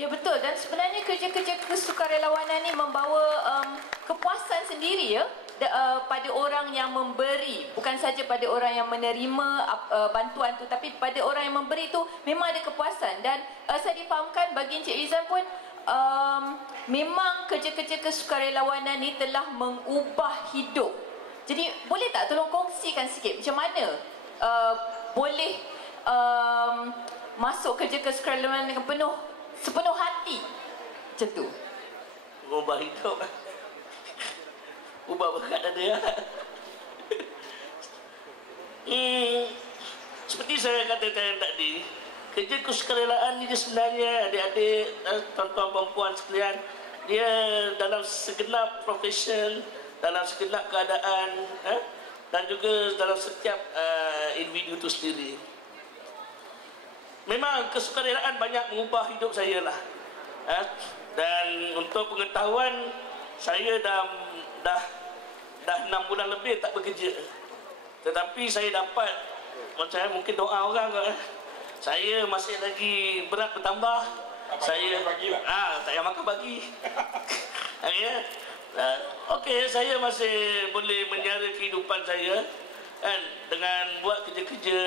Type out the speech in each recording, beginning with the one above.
Ya betul, dan sebenarnya kerja-kerja kesukarelawanan ni membawa kepuasan sendiri ya pada orang yang memberi, bukan saja pada orang yang menerima bantuan tu, tapi pada orang yang memberi tu memang ada kepuasan. Dan saya difahamkan bagi Encik Rizal pun memang kerja-kerja kesukarelawanan ni telah mengubah hidup. Jadi boleh tak tolong kongsikan sikit macam mana boleh masuk kerja kesukarelawanan dengan sepenuh hati macam tu? Ubah hidup, ubah berkat ada. Seperti saya katakan tadi, kerja kesukarelaan ni dia sebenarnya adik-adik, tuan-tuan perempuan sekalian, dia dalam segenap profession, dalam segenap keadaan, dan juga dalam setiap individu itu sendiri. Memang kesukarelaan banyak mengubah hidup saya lah. Dan untuk pengetahuan, saya dah 6 bulan lebih tak bekerja. Tetapi saya dapat, macam mungkin doa orang, saya masih lagi berat bertambah. Saya tak payah makan pagi. Okey, saya masih boleh menjara kehidupan saya dengan buat kerja-kerja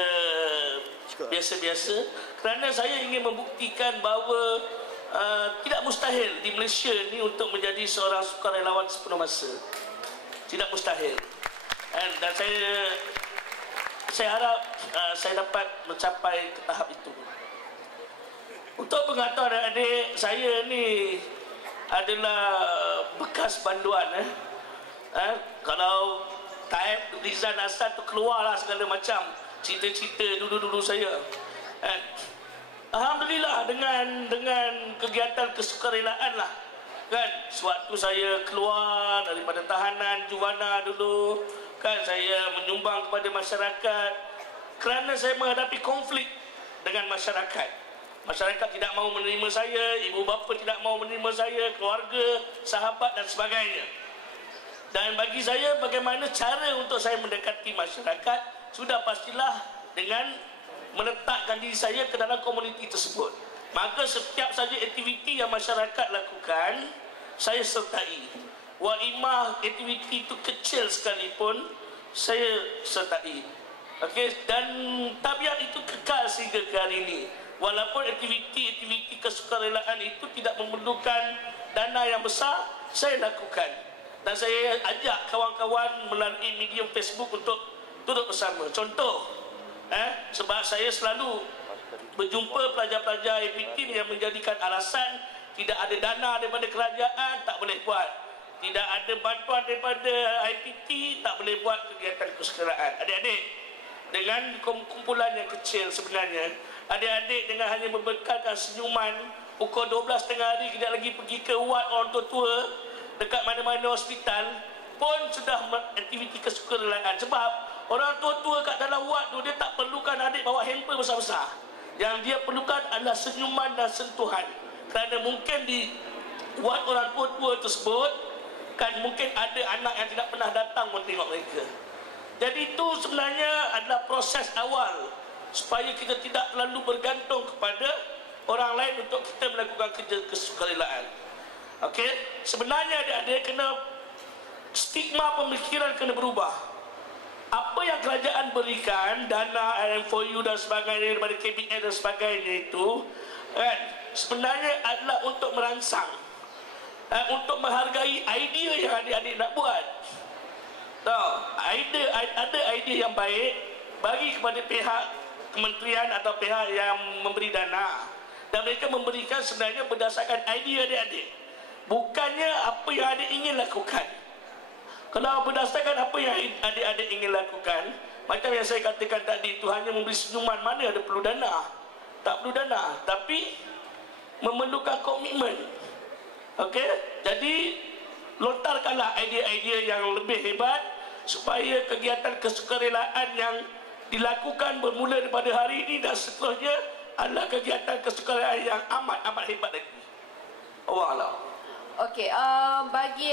biasa-biasa, kerana saya ingin membuktikan bahawa tidak mustahil di Malaysia ni untuk menjadi seorang sukarelawan sepenuh masa. Tidak mustahil. Dan saya harap saya dapat mencapai ke tahap itu. Untuk pengetahuan adik-adik, saya ni adalah bekas banduan. Kalau Taib Rizal Hasan tu keluarlah segala macam cerita-cerita dulu-dulu saya. Alhamdulillah dengan kegiatan kesukarelaan lah kan, sewaktu saya keluar daripada tahanan Juvana dulu kan, saya menyumbang kepada masyarakat kerana saya menghadapi konflik dengan masyarakat. Masyarakat tidak mahu menerima saya, ibu bapa tidak mahu menerima saya, keluarga, sahabat dan sebagainya. Dan bagi saya, bagaimana cara untuk saya mendekati masyarakat, sudah pastilah dengan meletakkan diri saya ke dalam komuniti tersebut. Maka setiap saja aktiviti yang masyarakat lakukan, saya sertai. Waimah aktiviti itu kecil sekalipun, saya sertai. Okey, dan tabiat itu kekal sehingga ke hari ini. Walaupun aktiviti-aktiviti kesukarelaan itu tidak memerlukan dana yang besar, saya lakukan. Dan saya ajak kawan-kawan melalui medium Facebook untuk duduk bersama. Contoh, sebab saya selalu berjumpa pelajar-pelajar APT yang menjadikan alasan tidak ada dana daripada kerajaan, tak boleh buat. Tidak ada bantuan daripada IPT, tak boleh buat kegiatan kesukarelawan. Adik-adik, dengan kumpulan yang kecil sebenarnya, adik-adik dengan hanya membekalkan senyuman, pukul 12 tengah hari kejap lagi pergi ke ward orang tua-tua dekat mana-mana hospital pun sudah aktiviti kesukarelawan. Sebab orang tua-tua kat dalam ward tu, dia tak perlukan adik bawa hamper besar-besar. Yang dia perlukan adalah senyuman dan sentuhan. Kerana mungkin di ward orang tua-tua tersebut kan mungkin ada anak yang tidak pernah datang tengok mereka. Jadi itu sebenarnya adalah proses awal supaya kita tidak terlalu bergantung kepada orang lain untuk kita melakukan kerja kesukarelaan. Okey, sebenarnya adik-adik kena, stigma pemikiran kena berubah. Apa yang kerajaan berikan, dana RM4U dan sebagainya daripada KBN dan sebagainya itu kan, sebenarnya adalah untuk merangsang, untuk menghargai idea yang adik-adik nak buat. Tahu, ada idea yang baik bagi kepada pihak kementerian atau pihak yang memberi dana, dan mereka memberikan sebenarnya berdasarkan idea adik-adik, bukannya apa yang adik ingin lakukan. Kalau berdasarkan apa yang adik-adik ingin lakukan, macam yang saya katakan tadi, itu hanya memberi senyuman, mana ada perlu dana? Tak perlu dana, tapi memerlukan komitmen. Okey, jadi lontarkanlah idea-idea yang lebih hebat supaya kegiatan kesukarelaan yang dilakukan bermula daripada hari ini dan seterusnya adalah kegiatan kesukarelaan yang amat-amat hebat lagi. Wallahualam. Okey, bagi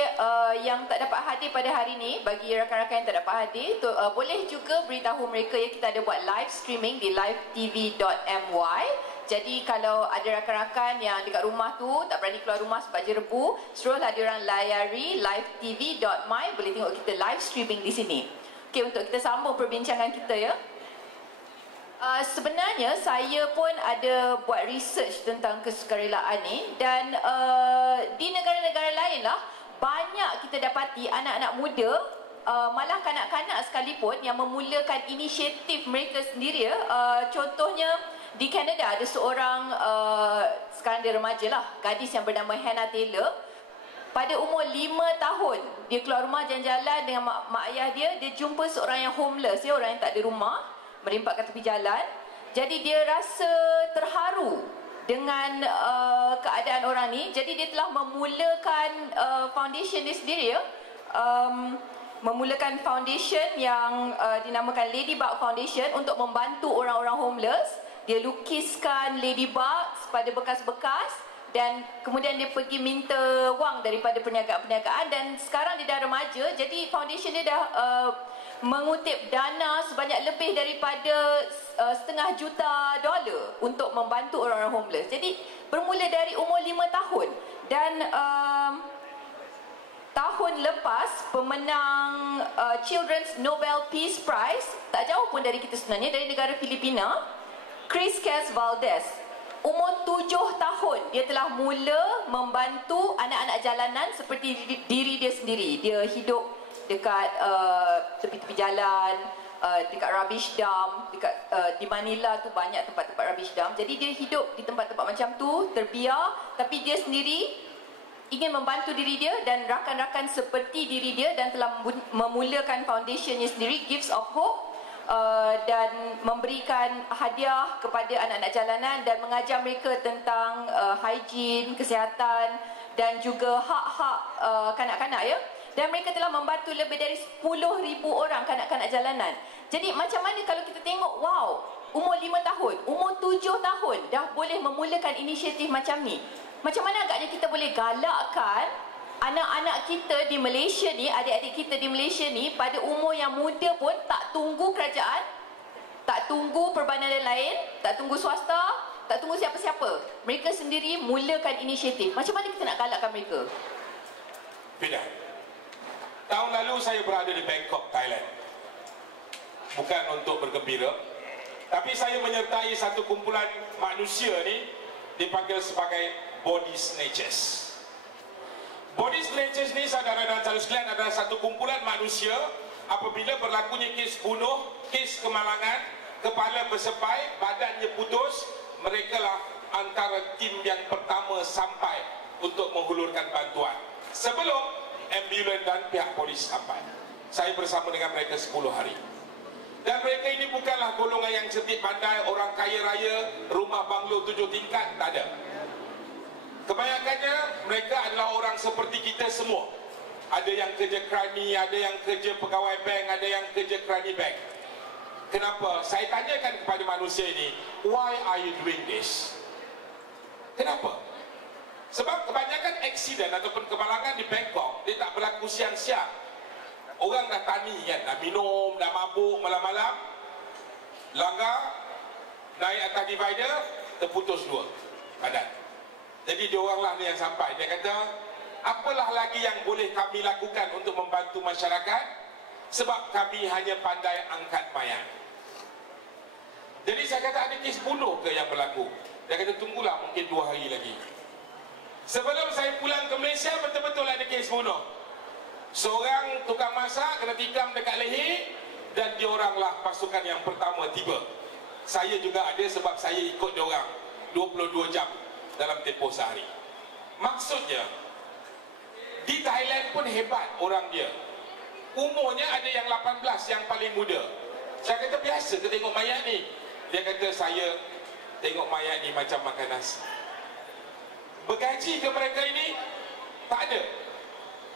yang tak dapat hadir pada hari ini, bagi rakan-rakan yang tak dapat hadir, boleh juga beritahu mereka ya, kita ada buat live streaming di livetv.my. Jadi kalau ada rakan-rakan yang dekat rumah tu tak berani keluar rumah sebab jerebu, suruhlah diorang layari livetv.my, boleh tengok kita live streaming di sini. Okey, untuk kita sambung perbincangan kita ya. Sebenarnya saya pun ada buat research tentang kesukarelaan ni, dan di negara-negara lain lah banyak kita dapati anak-anak muda, malah kanak-kanak sekalipun yang memulakan inisiatif mereka sendiri ya. Contohnya di Kanada ada seorang sekarang dia remaja lah, gadis yang bernama Hannah Taylor. Pada umur 5 tahun dia keluar rumah jalan-jalan dengan mak ayah dia. Dia jumpa seorang yang homeless ya, orang yang tak ada rumah, merempat kat tepi jalan. Jadi dia rasa terharu dengan keadaan orang ni. Jadi dia telah memulakan foundation dia sendiri ya. Memulakan foundation yang dinamakan Ladybug Foundation untuk membantu orang-orang homeless. Dia lukiskan ladybugs pada bekas-bekas dan kemudian dia pergi minta wang daripada perniagaan-perniagaan, dan sekarang dia dah remaja. Jadi foundation dia dah mengutip dana sebanyak lebih daripada $500,000 untuk membantu orang-orang homeless. Jadi bermula dari umur 5 tahun. Dan tahun lepas pemenang Children's Nobel Peace Prize, tak jauh pun dari kita sebenarnya, dari negara Filipina, Chris Valdez, umur 7 tahun dia telah mula membantu anak-anak jalanan seperti diri dia sendiri. Dia hidup dekat tepi-tepi jalan, dekat rubbish dump, dekat di Manila tu banyak tempat-tempat rubbish dump. Jadi dia hidup di tempat-tempat macam tu, terbiar, tapi dia sendiri ingin membantu diri dia dan rakan-rakan seperti diri dia, dan telah memulakan foundationnya sendiri, Gifts of Hope, dan memberikan hadiah kepada anak-anak jalanan dan mengajar mereka tentang higien, kesihatan dan juga hak-hak kanak-kanak ya. Dan mereka telah membantu lebih dari 10,000 orang kanak-kanak jalanan. Jadi macam mana kalau kita tengok, wow, umur 5 tahun, umur 7 tahun dah boleh memulakan inisiatif macam ni. Macam mana agaknya kita boleh galakkan anak-anak kita di Malaysia ni, adik-adik kita di Malaysia ni pada umur yang muda pun tak tunggu kerajaan, tak tunggu perbandaran lain, tak tunggu swasta, tak tunggu siapa-siapa. Mereka sendiri mulakan inisiatif. Macam mana kita nak galakkan mereka? Tidak. Tahun lalu saya berada di Bangkok, Thailand. Bukan untuk bergembira, tapi saya menyertai satu kumpulan manusia ni dipanggil sebagai Body Snatchers. Body Snatchers ni, saudara dan saudara sekalian, adalah satu kumpulan manusia apabila berlakunya kes bunuh, kes kemalangan, kepala bersepai, badannya putus, mereka lah antara tim yang pertama sampai untuk menghulurkan bantuan sebelum ambulans dan pihak polis sampai. Saya bersama dengan mereka 10 hari. Dan mereka ini bukanlah golongan yang cerdik pandai, orang kaya raya, rumah banglo 7 tingkat, tak ada. Kebanyakannya mereka adalah orang seperti kita semua. Ada yang kerja krani, ada yang kerja pegawai bank, ada yang kerja krani bank. Kenapa? Saya tanyakan kepada manusia ini, why are you doing this? Kenapa? Sebab kebanyakan aksiden ataupun kemalangan di Bangkok, dia tak berlaku siang-siang. Orang dah tani kan, dah minum, dah mabuk malam-malam, langgar, naik atas divider, terputus dua badan. Jadi dia oranglah ni yang sampai. Dia kata, apalah lagi yang boleh kami lakukan untuk membantu masyarakat, sebab kami hanya pandai angkat mayat. Jadi saya kata, ada kes bunuh ke yang berlaku? Dia kata, tunggulah mungkin 2 hari lagi. Sebelum saya pulang ke Malaysia, betul-betul ada kes bunuh. Seorang tukang masak kena tikam dekat leher, dan dia oranglah pasukan yang pertama tiba. Saya juga ada sebab saya ikut dia orang 22 jam dalam tempoh sehari. Maksudnya, di Thailand pun hebat orang dia. Umurnya ada yang 18, yang paling muda. Saya kata, biasa ke tengok mayat ni? Dia kata, saya tengok mayat ni macam makan nasi. Bergaji ke mereka ini? Tak ada.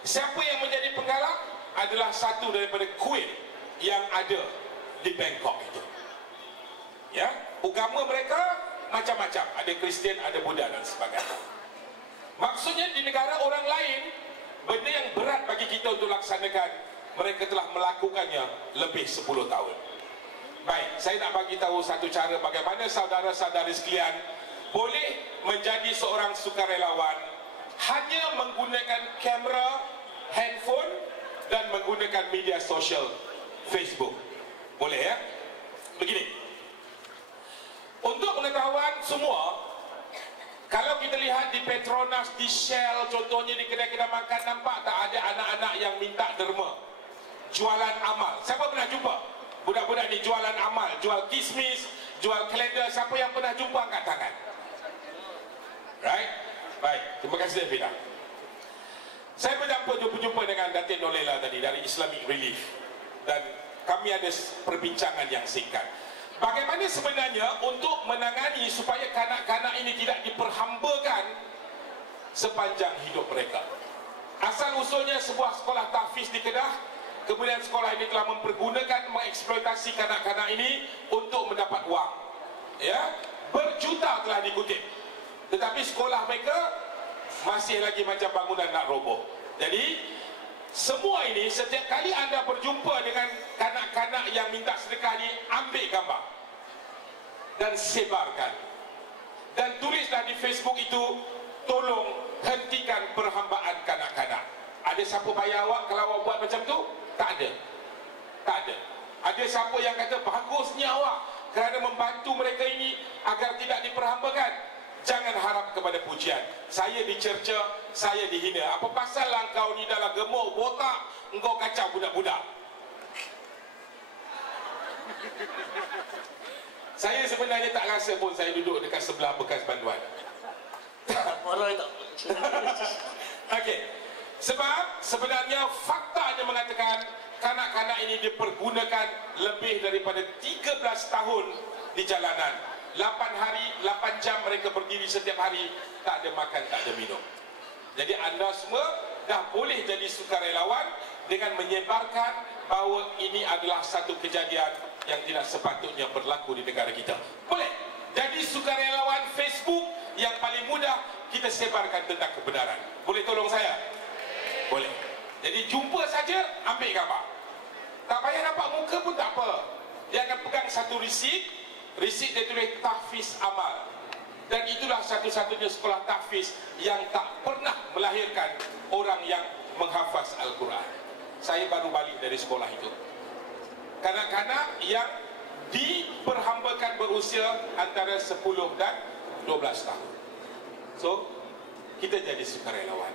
Siapa yang menjadi penggarap adalah satu daripada kuil yang ada di Bangkok itu. Ya, agama mereka macam-macam, ada Kristian, ada Buddha dan sebagainya. Maksudnya di negara orang lain, benda yang berat bagi kita untuk laksanakan, mereka telah melakukannya lebih 10 tahun. Baik, saya nak bagi tahu satu cara bagaimana saudara-saudari sekalian boleh menjadi seorang sukarelawan hanya menggunakan kamera, handphone dan menggunakan media sosial Facebook. Boleh ya? Begini, untuk pengetahuan semua, kalau kita lihat di Petronas, di Shell, contohnya di kedai-kedai makan, nampak tak ada anak-anak yang minta derma, jualan amal? Siapa pernah jumpa budak-budak ni jualan amal, jual kismis, jual kalender? Siapa yang pernah jumpa angkat tangan? Right? Baik, terima kasih Fida. Saya berjumpa dengan Datin Nolela tadi dari Islamic Relief, dan kami ada perbincangan yang singkat. Bagaimana sebenarnya untuk menangani supaya kanak-kanak ini tidak diperhambakan sepanjang hidup mereka. Asal usulnya sebuah sekolah tahfiz di Kedah, kemudian sekolah ini telah mempergunakan, mengeksploitasi kanak-kanak ini untuk mendapat wang. Ya, berjuta telah dikutip. Tetapi sekolah mereka masih lagi macam bangunan nak roboh. Jadi semua ini, setiap kali anda berjumpa dengan kanak-kanak yang minta sedekah ni, ambil gambar dan sebarkan, dan tulislah di Facebook itu, tolong hentikan perhambaan kanak-kanak. Ada siapa bayar awak kalau awak buat macam tu? Tak ada. Tak ada. Ada siapa yang kata bagusnya awak kerana membantu mereka ini agar tidak diperhambakan? Jangan harap kepada pujian. Saya dicerca, saya dihina. Apa pasal lah kau ni dalam gemuk, botak, engkau kacau budak-budak? Saya sebenarnya tak rasa pun saya duduk dekat sebelah bekas banduan. Okey. Sebab sebenarnya faktanya mengatakan kanak-kanak ini dipergunakan lebih daripada 13 tahun di jalanan. 8 hari, 8 jam mereka berdiri setiap hari, tak ada makan, tak ada minum. Jadi anda semua dah boleh jadi sukarelawan dengan menyebarkan bahawa ini adalah satu kejadian yang tidak sepatutnya berlaku di negara kita. Boleh jadi sukarelawan Facebook yang paling mudah kita sebarkan tentang kebenaran. Boleh tolong saya? Boleh. Jadi jumpa saja, ambil gambar. Tak payah nampak muka pun tak apa. Dia akan pegang satu risit. Risit dia tulis tahfiz amal. Dan itulah satu-satunya sekolah tahfiz yang tak pernah melahirkan orang yang menghafaz Al-Quran. Saya baru balik dari sekolah itu. Kanak-kanak yang diperhambakan berusia antara 10 dan 12 tahun. So, kita jadi sukarelawan.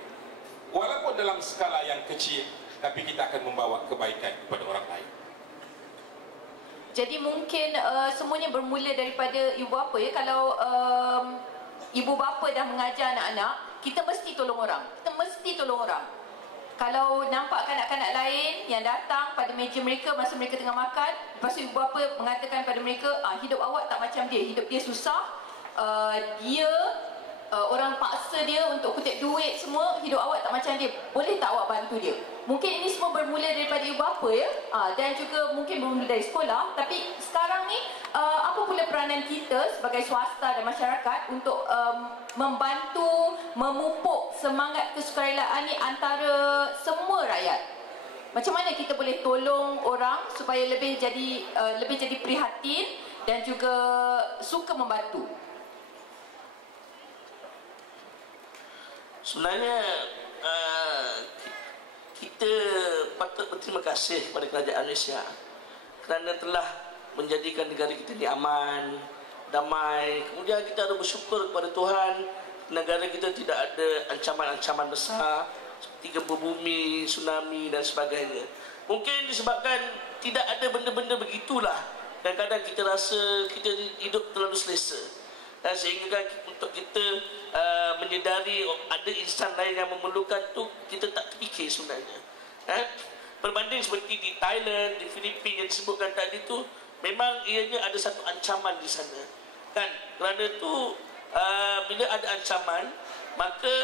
Walaupun dalam skala yang kecil, tapi kita akan membawa kebaikan kepada orang lain. Jadi mungkin semuanya bermula daripada ibu bapa ya. Kalau ibu bapa dah mengajar anak-anak, kita mesti tolong orang. Kita mesti tolong orang. Kalau nampak kanak-kanak lain yang datang pada meja mereka masa mereka tengah makan, lepas tu ibu bapa mengatakan pada mereka, hidup awak tak macam dia, hidup dia susah, orang paksa dia untuk kutip duit semua, hidup awak tak macam dia, boleh tak awak bantu dia? Mungkin ini semua bermula daripada ibu bapa ya, dan juga mungkin bermula dari sekolah. Tapi sekarang ni apa pula peranan kita sebagai swasta dan masyarakat untuk membantu memupuk semangat kesukarelaan ni antara semua rakyat? Macam mana kita boleh tolong orang supaya lebih jadi prihatin dan juga suka membantu? Sebenarnya kita patut berterima kasih kepada kerajaan Malaysia kerana telah menjadikan negara kita ini aman, damai. Kemudian kita harus bersyukur kepada Tuhan, negara kita tidak ada ancaman-ancaman besar seperti gempa bumi, tsunami dan sebagainya. Mungkin disebabkan tidak ada benda-benda begitulah, dan kadang kita rasa kita hidup terlalu selesa, dan sehingga untuk kita menyedari ada insan lain yang memerlukan tu, kita tak terfikir sebenarnya. Berbanding seperti di Thailand, di Filipina yang disebutkan tadi tu, memang ianya ada satu ancaman di sana, kan? Kerana tu bila ada ancaman, maka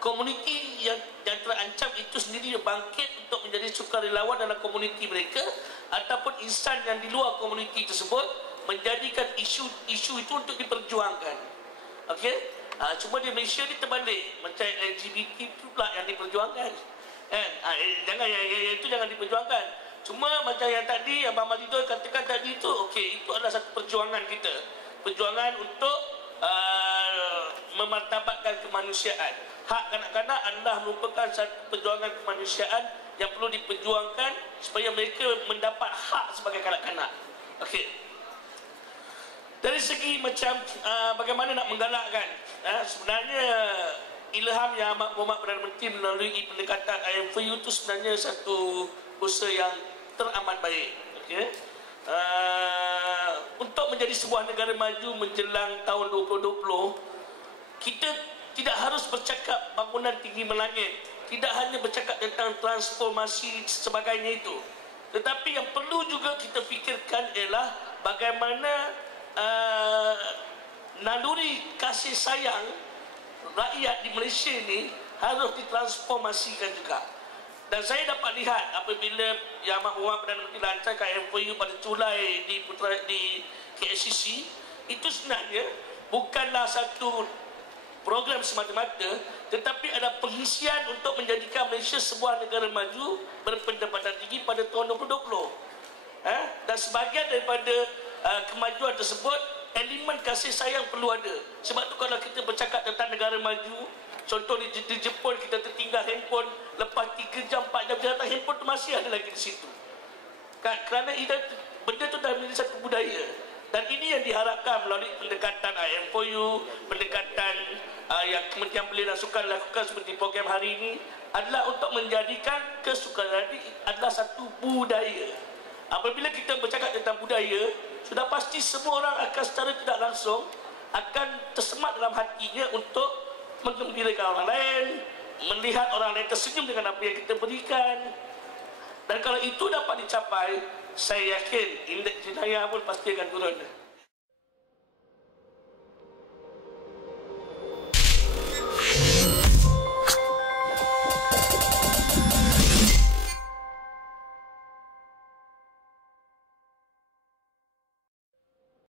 komuniti yang terancam itu sendiri bangkit untuk menjadi sukarelawan dalam komuniti mereka, ataupun insan yang di luar komuniti tersebut menjadikan isu itu untuk diperjuangkan. Okey, cuma di Malaysia ni terbalik, macam LGBT pula yang diperjuangkan. Jangan yang itu jangan diperjuangkan. Cuma macam yang tadi Abang Mazidul katakan tadi itu, okey, itu adalah satu perjuangan kita, perjuangan untuk memartabatkan kemanusiaan. Hak kanak-kanak adalah merupakan satu perjuangan kemanusiaan yang perlu diperjuangkan supaya mereka mendapat hak sebagai kanak-kanak. Okey. Dari segi macam bagaimana nak menggalakkan, sebenarnya ilham yang amat berhormat Perdana Menteri melalui pendekatan IMFU itu sebenarnya satu usaha yang teramat baik. Okey. Untuk menjadi sebuah negara maju menjelang tahun 2020, kita tidak harus bercakap bangunan tinggi melangit, tidak hanya bercakap tentang transformasi sebagainya itu, tetapi yang perlu juga kita fikirkan ialah bagaimana naluri kasih sayang rakyat di Malaysia ini harus ditransformasikan juga. Dan saya dapat lihat apabila Yang Amat Berhormat Perdana Menteri lancarkan MOU pada Julai di KLCC, itu sebenarnya bukanlah satu program semata-mata, tetapi ada pengisian untuk menjadikan Malaysia sebuah negara maju berpendapatan tinggi pada tahun 2020. Dan sebahagian daripada kemajuan tersebut, elemen kasih sayang perlu ada. Sebab tu kalau kita bercakap tentang negara maju, contoh di Jepun kita tertinggal handphone, lepas 3 jam, 4 jam datang handphone tu masih ada lagi di situ. Kan? Kerana benda tu dah menjadi satu budaya. Dan ini yang diharapkan melalui pendekatan IMFU, pendekatan yang Kementerian Belia dan Sukan lakukan seperti program hari ini, adalah untuk menjadikan kesukaran ini adalah satu budaya. Apabila kita bercakap tentang budaya, sudah pasti semua orang akan secara tidak langsung akan tersemat dalam hatinya untuk menggembirakan orang lain, melihat orang lain tersenyum dengan apa yang kita berikan. Dan kalau itu dapat dicapai, saya yakin indeks jenayah pun pasti akan turun.